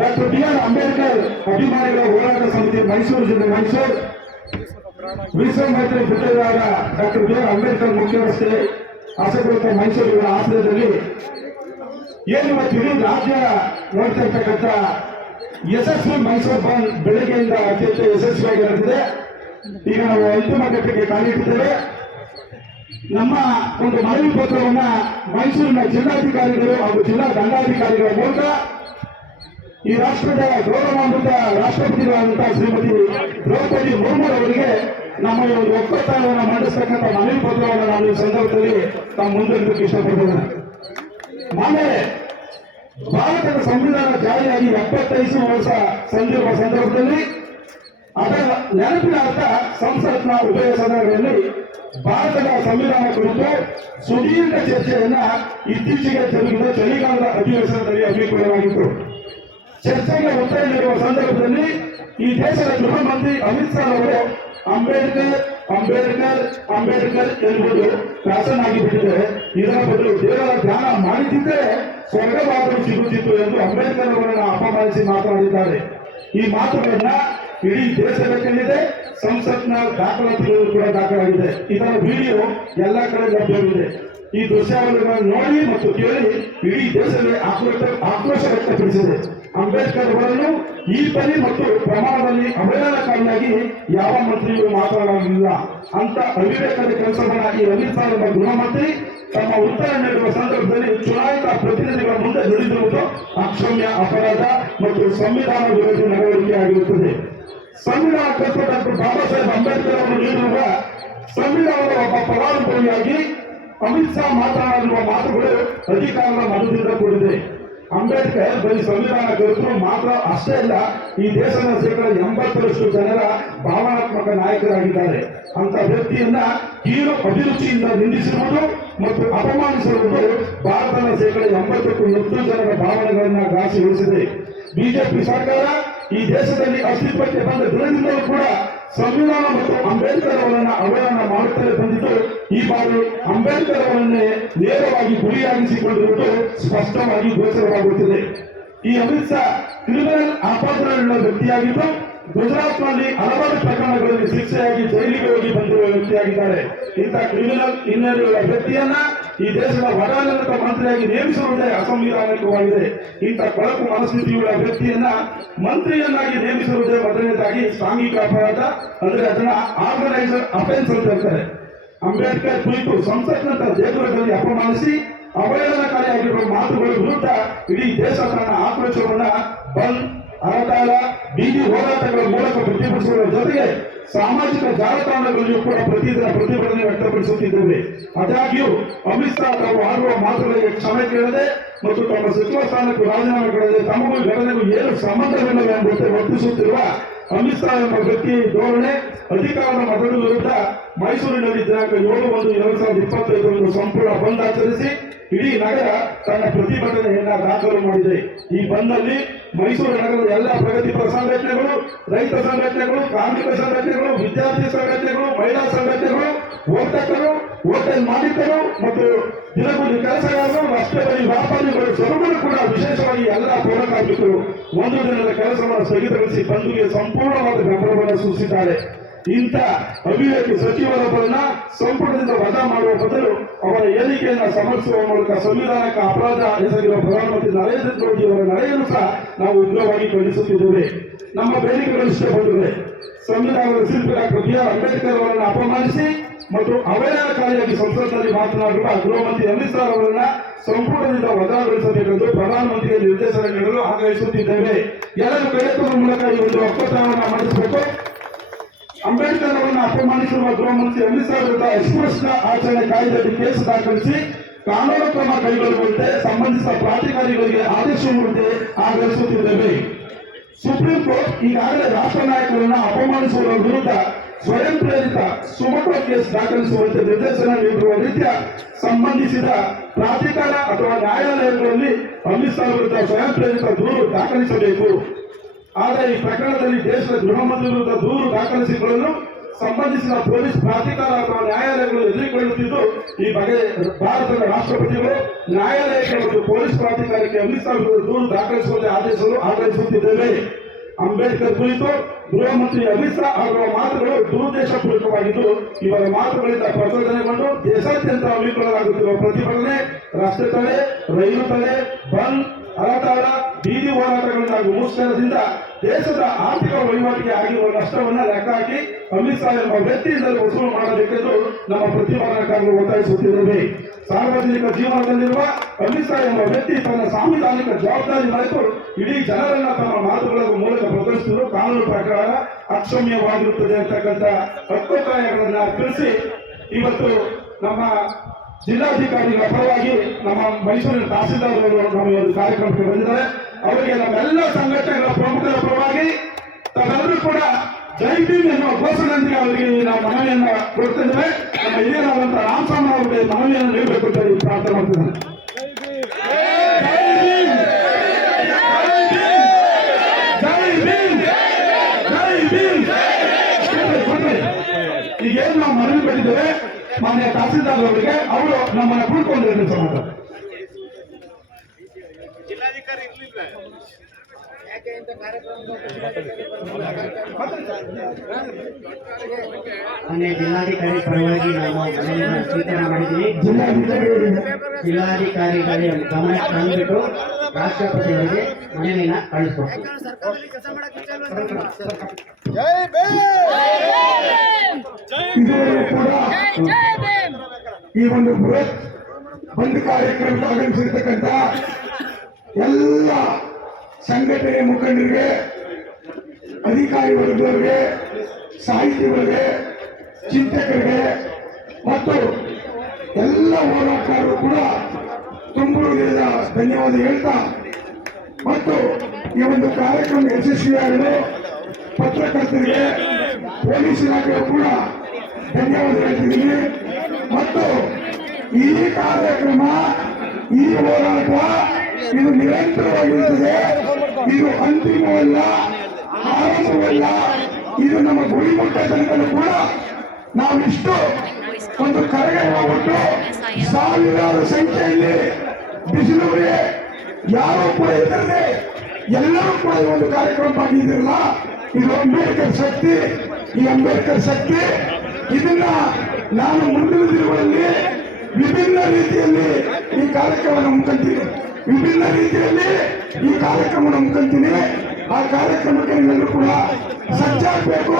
Doctor B R Ambedkar ಅಭಿಮಾನಿಗಳ ಹೋರಾಟ ಸಮಿತಿ ಮೈಸೂರು ಜಿಲ್ಲೆ ಮೈಸೂರು ವಿಶ್ವ ಮೈತ್ರಿ ಪುತ್ರರಾದ ಡಾಕ್ಟರ್ ಬಿ ಆರ್ ಅಂಬೇಡ್ಕರ್ ಮುಖ್ಯ ರಸ್ತೆ ಆಸಕ್ತ ಮೈಸೂರಿನ ಆಶ್ರಯದಲ್ಲಿ ಏನು ಇಡೀ ರಾಜ್ಯ ನೋಡ್ತಾ ಇರ್ತಕ್ಕಂಥ ಯಶಸ್ವಿ ಮೈಸೂರು ಬಂದ್ ಬೆಳಗ್ಗೆಯಿಂದ ಅತ್ಯಂತ ಯಶಸ್ವಿಯಾಗಿ ನಡೆದಿದೆ. ಈಗ ನಾವು ಅಂತಿಮ ಘಟ್ಟಕ್ಕೆ ಕಾಲಿಟ್ಟಿದ್ದೇವೆ. ನಮ್ಮ ಒಂದು ಮನವಿ ಪತ್ರವನ್ನ ಮೈಸೂರಿನ ಜಿಲ್ಲಾಧಿಕಾರಿಗಳು ಹಾಗೂ ಜಿಲ್ಲಾ ದಂಡಾಧಿಕಾರಿಗಳ ಮೂಲಕ ಈ ರಾಷ್ಟ್ರದ ಗೌರವಾನ್ವಿತ ರಾಷ್ಟ್ರಪತಿಗಳಾದಂತಹ ಶ್ರೀಮತಿ ದ್ರೌಪದಿ ಮುರ್ಮು ಅವರಿಗೆ ನಮ್ಮ ಒಂದು ಒಕ್ಕೂಟವನ್ನು ಮಂಡಿಸತಕ್ಕಂಥ ಮನವಿ ಪತ್ರವನ್ನು ನಾನು ಈ ಸಂದರ್ಭದಲ್ಲಿ ತಾವು ಮುಂದಿಡಲಿಕ್ಕೆ ಇಷ್ಟಪಡ್ತೇನೆ. ನಾಳೆ ಭಾರತದ ಸಂವಿಧಾನ ಜಾರಿಯಾಗಿ 75 ವರ್ಷ ಸಂದಿರುವ ಸಂದರ್ಭದಲ್ಲಿ ಅದರ ನೆನಪಿನಾರ್ಥ ಸಂಸತ್ನ ಉಭಯ ಸದನಗಳಲ್ಲಿ ಭಾರತದ ಸಂವಿಧಾನ ಕುರಿತು ಸುದೀರ್ಘ ಚರ್ಚೆಯನ್ನ ಇತ್ತೀಚೆಗೆ ಜರುಗಿದ ಚಳಿಗಾಲದ ಅಧಿವೇಶನದಲ್ಲಿ ಹಮ್ಮಿಕೊಳ್ಳಲಾಗಿತ್ತು. ಚರ್ಚೆಗೆ ಉತ್ತರ ನೀಡುವ ಸಂದರ್ಭದಲ್ಲಿ ಈ ದೇಶದ ಗೃಹ ಮಂತ್ರಿ ಅಮಿತ್ ಶಾ ಅವರು ಅಂಬೇಡ್ಕರ್ ಅಂಬೇಡ್ಕರ್ ಅಂಬೇಡ್ಕರ್ ಎನ್ನುವುದು ಫ್ಯಾಷನ್ ಆಗಿಬಿಟ್ಟಿದೆ. ಇದರ ಬದಲು ದೇವರ ಧ್ಯಾನ ಮಾಡಿದ್ದರೆ ಸ್ವರ್ಗವಾದರೂ ಸಿಗುತ್ತಿತ್ತು ಎಂದು ಅಂಬೇಡ್ಕರ್ ಅವರನ್ನು ಅಪಮಾನಿಸಿ ಮಾತನಾಡಿದ್ದಾರೆ. ಈ ಮಾತುಗಳನ್ನ ಇಡೀ ದೇಶದ ಕಂಡಿದೆ, ಸಂಸತ್ನ ದಾಖಲಾತಿಗಳು ಕೂಡ ದಾಖಲಾಗಿದೆ. ಇದರ ವಿಡಿಯೋ ಎಲ್ಲ ಕಡೆ ಲಭ್ಯವಿದೆ. ಈ ದೃಶ್ಯಾವಳಿಗಳನ್ನು ನೋಡಿ ಮತ್ತು ಕೇಳಿ ಇಡೀ ದೇಶವೇ ಆಕ್ರೋಶ ವ್ಯಕ್ತಪಡಿಸಿದೆ. ಅಂಬೇಡ್ಕರ್ ಅವರನ್ನು ಈ ಪರಿ ಮತ್ತು ಪ್ರಮಾಣದಲ್ಲಿ ಅವಹೇಳನಕಾರಿಯಾಗಿ ಯಾವ ಮಂತ್ರಿಯೂ ಮಾತನಾಡಲಿಲ್ಲ ಅಂತ ಅವಿವೇಕದ ಕೆಲಸವನ್ನ ಈ ಅಮಿತ್ ಶಾ ಎಂಬ ಗೃಹ ಮಂತ್ರಿ ತಮ್ಮ ಉತ್ತರ ನೀಡುವ ಸಂದರ್ಭದಲ್ಲಿ ಚುನಾಯಿತ ಪ್ರತಿನಿಧಿಗಳ ಮುಂದೆ ನುಡಿದಿರುವುದು ಅಕ್ಷಮ್ಯ ಅಪರಾಧ ಮತ್ತು ಸಂವಿಧಾನ ವಿರೋಧಿ ನಡವಳಿಕೆಯಾಗಿರುತ್ತದೆ. ಸಂವಿಧಾನ ಕರ್ತ ಡಾಕ್ಟರ್ ಬಾಬಾ ಸಾಹೇಬ್ ಅಂಬೇಡ್ಕರ್ ಅವರು ನೀಡಿರುವ ಸಂವಿಧಾನದ ಒಬ್ಬ ಫಲಾನುಭವಿಯಾಗಿ ಅಮಿತ್ ಶಾ ಮಾತನಾಡಿರುವ ಮಾತುಗಳು ಅಧಿಕಾರದ ಮತದಿಂದ ಕೂಡಿದೆ. ಅಂಬೇಡ್ಕರ್ ಬರೀ ಸಂವಿಧಾನ ಕರ್ತರು ಮಾತ್ರ ಅಷ್ಟೇ ಅಲ್ಲ, ಈ ದೇಶದ 80% ಜನರ ಭಾವನಾತ್ಮಕ ನಾಯಕರಾಗಿದ್ದಾರೆ. ಅಂತ ವ್ಯಕ್ತಿಯನ್ನ ತೀವ್ರ ಅಭಿರುಚಿಯಿಂದ ನಿಂದಿಸಿರುವುದು ಮತ್ತು ಅಪಮಾನಿಸಿರುವುದು ಭಾರತದ 80ಕ್ಕೂ ಹೆಚ್ಚು ಜನರ ಭಾವನೆಗಳನ್ನ ಘಾಸಿಗೊಳಿಸಿದೆ. ಬಿಜೆಪಿ ಸರ್ಕಾರ ಈ ದೇಶದಲ್ಲಿ ಅಸ್ತಿತ್ವಕ್ಕೆ ಬಂದ ದಿನದಿಂದಲೂ ಕೂಡ ಸಂವಿಧಾನ ಮತ್ತು ಅಂಬೇಡ್ಕರ್ ಅವರನ್ನ ಅವಹೇಳನ ಮಾಡುತ್ತಲೇ ಬಂದಿದ್ದು ಈ ಬಾರಿ ಅಂಬೇಡ್ಕರ್ ಅವರನ್ನೇ ನೇರವಾಗಿ ಗುರಿಯಾಗಿಸಿಕೊಂಡಿರುವುದು ಸ್ಪಷ್ಟವಾಗಿ ಗೋಚರವಾಗುತ್ತಿದೆ. ಈ ಅಮಿತ್ ಶಾ ಕ್ರಿಮಿನಲ್ ಆಪಾದನೆಯುಳ್ಳ ವ್ಯಕ್ತಿಯಾಗಿದ್ದು ಗುಜರಾತ್ನಲ್ಲಿ ಹಲವಾರು ಪ್ರಕರಣಗಳಲ್ಲಿ ಶಿಕ್ಷೆಯಾಗಿ ಜೈಲಿಗೆ ಹೋಗಿ ಬಂದಿರುವ ವ್ಯಕ್ತಿಯಾಗಿದ್ದಾರೆ. ಇಂಥ ಕ್ರಿಮಿನಲ್ ಹಿನ್ನೆಲೆಯುಳ್ಳ ವ್ಯಕ್ತಿಯನ್ನ ಈ ದೇಶದ ಒಡಾಡಳಿತ ಮಂತ್ರಿಯಾಗಿ ನೇಮಿಸುವುದೇ ಅಸಂವಿಧಾನಿಕವಾಗಿದೆ. ಇಂಥ ಕೊಳಕು ಮನಸ್ಥಿತಿಯುಳ್ಳ ವ್ಯಕ್ತಿಯನ್ನ ಮಂತ್ರಿಯನ್ನಾಗಿ ನೇಮಿಸುವುದೇ ಮೊದಲನೇದಾಗಿ ಸಾಂಘಿಕ ಅಪರಾಧ, ಅಂದ್ರೆ ಅದನ್ನ ಆರ್ಗನೈಸರ್ ಅಫೆನ್ಸ್ ಅಂತ ಹೇಳ್ತಾರೆ. ಅಂಬೇಡ್ಕರ್ ಕುರಿತು ಸಂಸತ್ನಂತ ದೇಗುಲದಲ್ಲಿ ಅಪಮಾನಿಸಿ ಅವಹೇಳನಕಾರಿಯಾಗಿರುವ ಮಾತುಗಳ ವಿರುದ್ಧ ಇಡೀ ದೇಶ ತನ್ನ ಆಕ್ರೋಶವನ್ನ ಬಂದ್, ಹರತಾಳ, ಬೀದಿ ಹೋರಾಟಗಳ ಮೂಲಕ ಪ್ರತಿಭಟಿಸುವ ಜೊತೆಗೆ ಸಾಮಾಜಿಕ ಜಾಲತಾಣಗಳಲ್ಲಿಯೂ ಕೂಡ ಪ್ರತಿದಿನ ಪ್ರತಿಭಟನೆ ವ್ಯಕ್ತಪಡಿಸುತ್ತಿದ್ದೇವೆ. ಆದಾಗ್ಯೂ ಅಮಿತ್ ಶಾ ತಾವು ಆಡುವ ಮಾತುಗಳಿಗೆ ಕ್ಷಮೆ ಕೇಳದೆ ಮತ್ತು ತಮ್ಮ ಸಚಿವ ಸ್ಥಾನಕ್ಕೂ ರಾಜೀನಾಮೆ ಕೇಳದೆ ತಮಗೂ ಘಟನೆಗೂ ಏನು ಸಂಬಂಧವಿಲ್ಲವೆ ಎಂಬಂತೆ ವರ್ತಿಸುತ್ತಿರುವ ಅಮಿತ್ ಶಾ ಎಂಬ ವ್ಯಕ್ತಿ ಧೋರಣೆ ಅಧಿಕಾರದ ಮತದ ವಿರುದ್ಧ ಮೈಸೂರಿನಲ್ಲಿ ದಿನಾಂಕ 7/1/2025 ಸಂಪೂರ್ಣ ಬಂದ್ ಆಚರಿಸಿ ಇಡೀ ನಗರ ತನ್ನ ಪ್ರತಿಭಟನೆಯನ್ನ ದಾಖಲು ಮಾಡಿದೆ. ಈ ಬಂದ್ನಲ್ಲಿ ಮೈಸೂರು ನಗರದ ಎಲ್ಲ ಪ್ರಗತಿಪರ ಸಂಘಟನೆಗಳು, ರೈತ ಸಂಘಟನೆಗಳು, ಕಾರ್ಮಿಕ ಸಂಘಟನೆಗಳು, ವಿದ್ಯಾರ್ಥಿ ಸಂಘಟನೆಗಳು, ಮಹಿಳಾ ಸಂಘಟನೆಗಳು, ವರ್ತಕರು, ಹೋಟೆಲ್ ಮಾಲೀಕರು ಮತ್ತು ದಿನಗೂಲಿ ಕೆಲಸಗಾರರು, ರಸ್ತೆ ಬದಿ ವ್ಯಾಪಾರಿಗಳು ಸರ್ವರು ಕೂಡ ವಿಶೇಷವಾಗಿ ಎಲ್ಲ ಪೌರ ಕಾರ್ಮಿಕರು ಒಂದು ದಿನದ ಕೆಲಸವನ್ನು ಸ್ಥಗಿತಗೊಳಿಸಿ ಬಂದ್ಗೆ ಸಂಪೂರ್ಣವಾದ ಬೆಂಬಲವನ್ನು ಸೂಚಿಸಿದ್ದಾರೆ. ಇಂಥ ಅವಿವೇಕಿ ಸಚಿವರೊಬ್ಬರನ್ನ ಸಂಪುಟದಿಂದ ವಜಾ ಮಾಡುವ ಬದಲು ಅವರ ಹೇಳಿಕೆಯನ್ನು ಸಮರ್ಥಿಸುವ ಮೂಲಕ ಸಂವಿಧಾನಕ್ಕೆ ಅಪರಾಧ ಎಸಗಿರುವ ಪ್ರಧಾನಮಂತ್ರಿ ನರೇಂದ್ರ ಮೋದಿ ಅವರ ನಡೆಯನ್ನು ಸಹ ನಾವು ಉಗ್ರವಾಗಿ ಖಂಡಿಸುತ್ತಿದ್ದೇವೆ. ನಮ್ಮ ಬೇಡಿಕೆಗಳು ಇಷ್ಟಪಟ್ಟಿವೆ. ಸಂವಿಧಾನದ ಶಿಲ್ಪಿ ಡಾಕ್ಟರ್ ಬಿ ಆರ್ ಅಂಬೇಡ್ಕರ್ ಅವರನ್ನು ಅಪಮಾನಿಸಿ ಮತ್ತು ಅವಹೇಳನಕಾರಿಯಾಗಿ ಸಂಸತ್ನಲ್ಲಿ ಮಾತನಾಡಿರುವ ಗೃಹ ಮಂತ್ರಿ ಅಮಿತ್ ಶಾ ಅವರನ್ನ ಸಂಪುಟದಿಂದ ವಜಾಗೊಳಿಸಬೇಕೆಂದು ಪ್ರಧಾನಮಂತ್ರಿಗೆ ನಿರ್ದೇಶನ ನೀಡಲು ಆಗ್ರಹಿಸುತ್ತಿದ್ದೇವೆ. ಎಲ್ಲರೂ ಕೈಗೆತ್ತುವ ಮೂಲಕ ಈ ಒಂದು ಒಕ್ಕೂಟವನ್ನು ಮಂಡಿಸಬೇಕು. ಅಂಬೇಡ್ಕರ್ ಅವರನ್ನು ಅಪಮಾನಿಸಿರುವ ಗೃಹ ಮಂತ್ರಿ ಅಮಿತ್ ಶಾ ವಿರುದ್ಧ ಅಸ್ಪೃಶ್ಯ ಆಚರಣೆ ಕಾಯ್ದೆಯಲ್ಲಿ ಕೇಸ್ ದಾಖಲಿಸಿ ಕಾನೂನು ಕ್ರಮ ಕೈಗೊಳ್ಳುವಂತೆ ಸಂಬಂಧಿಸಿದ ಪ್ರಾಧಿಕಾರಿಗಳಿಗೆ ಆದೇಶಿಸುವಂತೆ ಆಗ್ರಹಿಸುತ್ತಿದ್ದೇವೆ. ಸುಪ್ರೀಂ ಕೋರ್ಟ್ ಈಗಾಗಲೇ ರಾಷ್ಟ್ರ ನಾಯಕರನ್ನ ಅಪಮಾನಿಸುವ ವಿರುದ್ಧ ಸ್ವಯಂ ಪ್ರೇರಿತ ಸುಮೋಟೋ ಕೇಸ್ ದಾಖಲಿಸುವಂತೆ ನಿರ್ದೇಶನ ನೀಡಿರುವ ರೀತಿಯ ಸಂಬಂಧಿಸಿದ ಪ್ರಾಧಿಕಾರ ಅಥವಾ ನ್ಯಾಯಾಲಯಗಳಲ್ಲಿ ಅಮಿತ್ ಶಾ ವಿರುದ್ಧ ಸ್ವಯಂ ಪ್ರೇರಿತ ದೂರು ದಾಖಲಿಸಬೇಕು. ಆದರೆ ಈ ಪ್ರಕರಣದಲ್ಲಿ ದೇಶದ ಗೃಹ ಮಂತ್ರಿ ವಿರುದ್ಧ ದೂರು ದಾಖಲಿಸಿಕೊಳ್ಳಲು ಸಂಬಂಧಿಸಿದ ಪೊಲೀಸ್ ಪ್ರಾಧಿಕಾರ ಅಥವಾ ನ್ಯಾಯಾಲಯಗಳು ಎದುರುಗೊಳ್ಳುತ್ತಿದ್ದು ಈ ಬಗ್ಗೆ ಭಾರತದ ರಾಷ್ಟ್ರಪತಿಗಳು ನ್ಯಾಯಾಲಯಕ್ಕೆ ಮತ್ತು ಪೊಲೀಸ್ ಪ್ರಾಧಿಕಾರಕ್ಕೆ ಅಮಿತ್ ಶಾ ವಿರುದ್ಧ ದೂರು ದಾಖಲಿಸುವಂತೆ ಆಗ್ರಹಿಸುತ್ತಿದ್ದೇವೆ. ಅಂಬೇಡ್ಕರ್ ಕುರಿತು ಗೃಹ ಮಂತ್ರಿ ಅಮಿತ್ ಶಾ ಆಗುವ ಮಾತುಗಳು ದುರುದ್ದೇಶಪೂರ್ವಕವಾಗಿದ್ದು ಇವರ ಮಾತುಗಳಿಂದ ಪ್ರಚೋದನೆಗೊಂಡು ದೇಶಾದ್ಯಂತ ಹಮ್ಮಿಕೊಳ್ಳಲಾಗುತ್ತಿರುವ ಪ್ರತಿಭಟನೆ, ರಸ್ತೆ ತಡೆ, ರೈಲು ತಡೆ, ಬಂದ್, ಹರತಾಳ, ಬೀದಿ ಹೋರಾಟಗಳಿಂದಾಗುವ ಮುಷ್ಕರದಿಂದ ದೇಶದ ಆರ್ಥಿಕ ವಹಿವಾಟಿಗೆ ಆಗಿರುವ ನಷ್ಟವನ್ನು ಲೆಕ್ಕ ಹಾಕಿ ಅಮಿತ್ ಶಾ ಎಂಬ ವ್ಯಕ್ತಿಯಿಂದಲೂ ವಸೂಲು ಮಾಡಬೇಕೆಂದು ನಮ್ಮ ಪ್ರತಿಭಟನಾಕಾರರು ಒತ್ತಾಯಿಸುತ್ತಿದ್ದೇವೆ. ಸಾರ್ವಜನಿಕ ಜೀವನದಲ್ಲಿರುವ ಅಮಿತ್ ಶಾ ಎಂಬ ವ್ಯಕ್ತಿ ತನ್ನ ಸಾಂವಿಧಾನಿಕ ಜವಾಬ್ದಾರಿ ಮರೆತು ಇಡೀ ಜನರನ್ನ ತಮ್ಮ ಮಾತುಗಳ ಮೂಲಕ ಪ್ರದರ್ಶಿಸಲು ಕಾನೂನು ಪ್ರಕಾರ ಅಕ್ಷಮ್ಯವಾಗಿರುತ್ತದೆ ಅಂತಕ್ಕಂಥ ಅಭಿಪ್ರಾಯಗಳನ್ನ ತಿಳಿಸಿ ಇವತ್ತು ನಮ್ಮ ಜಿಲ್ಲಾಧಿಕಾರಿಗಳ ಪರವಾಗಿ ನಮ್ಮ ಮೈಸೂರಿನ ತಹಸೀಲ್ದಾರ್ ಅವರು ನಮ್ಮ ಒಂದು ಕಾರ್ಯಕ್ರಮಕ್ಕೆ ಬಂದಿದ್ದಾರೆ. ಅವರಿಗೆ ನಮ್ಮೆಲ್ಲ ಸಂಘಟನೆಗಳ ಪ್ರಮುಖರ ಪರವಾಗಿ ತಾವೆಲ್ಲರೂ ಕೂಡ ಜೈ ಭೀಮ್ ಎನ್ನುವ ಘೋಷಣೆಯೊಂದಿಗೆ ಅವರಿಗೆ ನಾವು ಮನವಿಯನ್ನು ಕೊಡ್ತಿದ್ದೇವೆ. ನಮ್ಮ ಹಿರಿಯರಾದಂತಹ ರಾಮಸ್ವಾಮಿ ಅವರಿಗೆ ಮನವಿಯನ್ನು ನೀಡಬೇಕು ಅಂತ ಪ್ರಾರ್ಥನೆ ಮಾಡ್ತಿದ್ದೇನೆ. ಈಗೇನು ನಾವು ಮನವಿ ಕೊಟ್ಟಿದ್ದೇವೆ ಮಾನ್ಯ ತಹಸೀಲ್ದಾರ್ ಅವರಿಗೆ, ಅವರು ನಮ್ಮನ್ನ ಕುಳ್ಕೊಂಡಿದ್ದಾರೆ ಸಮಾಧಾನ. ಮೊನ್ನೆ ಜಿಲ್ಲಾಧಿಕಾರಿ ಪರವಾಗಿ ನಾವು ಮನವಿಯನ್ನು ಸ್ವೀಕಾರ ಮಾಡಿದ್ದೀವಿ. ಜಿಲ್ಲಾಧಿಕಾರಿಗಳಿಗೆ ಗಮನ ತಂದುಬಿಟ್ಟು ರಾಷ್ಟ್ರಪತಿಯವರಿಗೆ ಮನವಿಯನ್ನು ಕಳಿಸ್ಕೊಡ್ತೀವಿ. ಇದುವರೆಗೂ ಕೂಡ ಈ ಒಂದು ಬೃಹತ್ ಬಂದ್ ಕಾರ್ಯಕ್ರಮಕ್ಕೆ ಆಗಮಿಸಿರ್ತಕ್ಕಂಥ ಎಲ್ಲ ಸಂಘಟನೆ ಮುಖಂಡರಿಗೆ, ಅಧಿಕಾರಿ ವರ್ಗದವರಿಗೆ, ಸಾಹಿತಿಗಳಿಗೆ, ಚಿಂತಕರಿಗೆ ಮತ್ತು ಎಲ್ಲ ಹೋರಾಟಗಾರರು ಕೂಡ ತುಂಬುವುದಿಲ್ಲ ಧನ್ಯವಾದ ಹೇಳ್ತಾ, ಮತ್ತು ಈ ಒಂದು ಕಾರ್ಯಕ್ರಮ ಯಶಸ್ವಿಯಾಗಲು ಪತ್ರಕರ್ತರಿಗೆ, ಪೊಲೀಸ್ ಇಲಾಖೆಯು ಕೂಡ ಧನ್ಯವಾದ ಹೇಳ್ತಿದ್ದೀನಿ. ಮತ್ತು ಈ ಕಾರ್ಯಕ್ರಮ, ಈ ಹೋರಾಟ ಇದು ನಿರಂತರವಾಗಿರುತ್ತದೆ. ಇದು ಅಂತಿಮವಲ್ಲ, ಆರಂಭವಲ್ಲ. ಇದು ನಮ್ಮ ಗುರಿ ಮುಟ್ಟ ತನಕ ಕೂಡ ನಾವಿಷ್ಟು ಒಂದು ಕರೆಗೆ ಹೋಗ್ಬಿಟ್ಟು ಸಾವಿರಾರು ಸಂಖ್ಯೆಯಲ್ಲಿ ಬಿಸಿಲುವರೆ ಯಾರು ಕೂಡ ಇದ್ದಾರೆ, ಎಲ್ಲರೂ ಕೂಡ ಈ ಒಂದು ಕಾರ್ಯಕ್ರಮ ಮಾಡಿದಿರಲ್ಲ. ಇದು ಅಂಬೇಡ್ಕರ್ ಶಕ್ತಿ. ಈ ಅಂಬೇಡ್ಕರ್ ಶಕ್ತಿ ಇದನ್ನ ನಾನು ಮುಂದಿನ ದಿನಗಳಲ್ಲಿ ವಿಭಿನ್ನ ರೀತಿಯಲ್ಲಿ ಈ ಕಾರ್ಯಕ್ರಮವನ್ನು ಹಮ್ಮಿಕೊಳ್ತೀನಿ. ವಿಭಿನ್ನ ರೀತಿಯಲ್ಲಿ ಈ ಕಾರ್ಯಕ್ರಮವನ್ನು ಹಮ್ಮಿಕೊಳ್ತೀನಿ. ಆ ಕಾರ್ಯಕ್ರಮಕ್ಕೆ ನೀವೆಲ್ಲರೂ ಕೂಡ ಸಜ್ಜಾಗಬೇಕು.